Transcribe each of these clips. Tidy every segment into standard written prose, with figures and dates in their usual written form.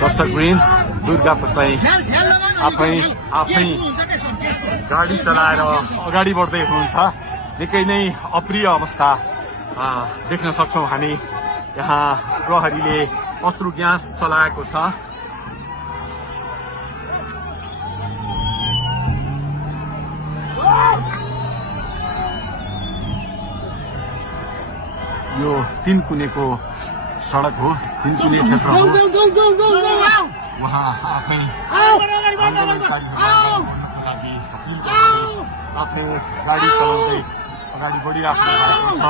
दर्शकवृन्द दुर्गा प्रसाई आफै गाडी चलाएर अगाडि बढ्दै हुनुहुन्छ। निकै नै अप्रिय अवस्था देख्न सक्छौं हामी। यहाँ प्रहरीले अश्रु ग्यास चलाएको छ। यो तीनकुनेको सडक हो, तीनकुने क्षेत्र हो। उहाँ आफै आफै गाडी चलाउँदै अगाडि बढिराख्नु भएको छ।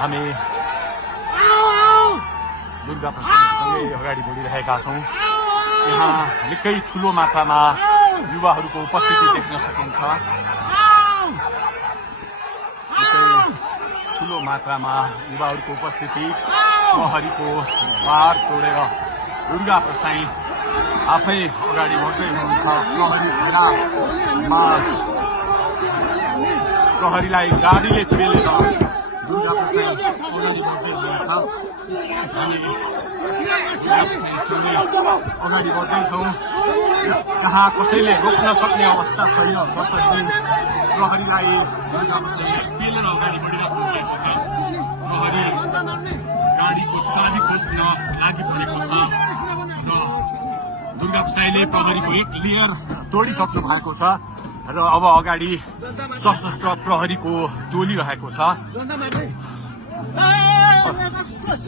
हामी दुर्गा प्रसादसँगै अगाडि बढिरहेका छौँ। यहाँ निकै ठुलो मात्रामा युवाहरूको उपस्थिति देख्न सकिन्छ। ठुलो मात्रामा युवाहरूको उपस्थिति, प्रहरीको बार तोडेर दुर्गा प्रसाई आफै अगाडि बढ्दै हुनुहुन्छ। प्रहरीलाई गाडीले पेलेर दुर्गा प्रसाई अगाडि बढ्दै हुनुहुन्छ। हामी अगाडि बढ्दैछौँ। यहाँ कसैले रोक्न सक्ने अवस्था छैन। दर्शकवृन्द प्रहरीलाई दुर्गा प्रसाई पेलेर अगाडि बढिरहेको भएको छ। प्रहरी गाडीको चाबी खोज्न लागि परेको छ र दुर्गा प्रसाईले प्रहरीको एक लेयर तोडिसक्नु भएको छ र अब अगाडि सशस्त्र प्रहरीको टोली रहेको छ।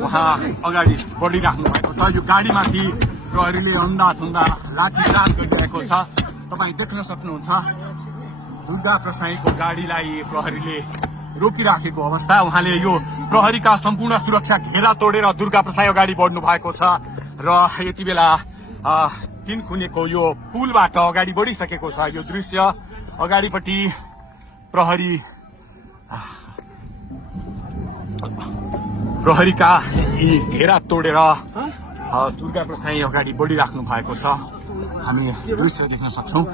उहाँ अगाडि बढिराख्नु भएको छ। यो गाडीमाथि प्रहरीले अन्धाधुन्दा लाठीचार्ज गरिरहेको छ। तपाईँ देख्न सक्नुहुन्छ दुर्गा प्रसाईको गाडीलाई प्रहरीले रोकिराखेको अवस्था। उहाँले यो प्रहरीका सम्पूर्ण सुरक्षा घेरा तोडेर दुर्गा प्रसाई अगाडि बढ्नु भएको छ र यति बेला तीनकुनेको यो पुलबाट अगाडि बढिसकेको छ। यो दृश्य अगाडिपट्टि प्रहरीका यी घेरा तोडेर दुर्गा प्रसाई अगाडि बढिराख्नु भएको छ। हामी दृश्य देख्न सक्छौं।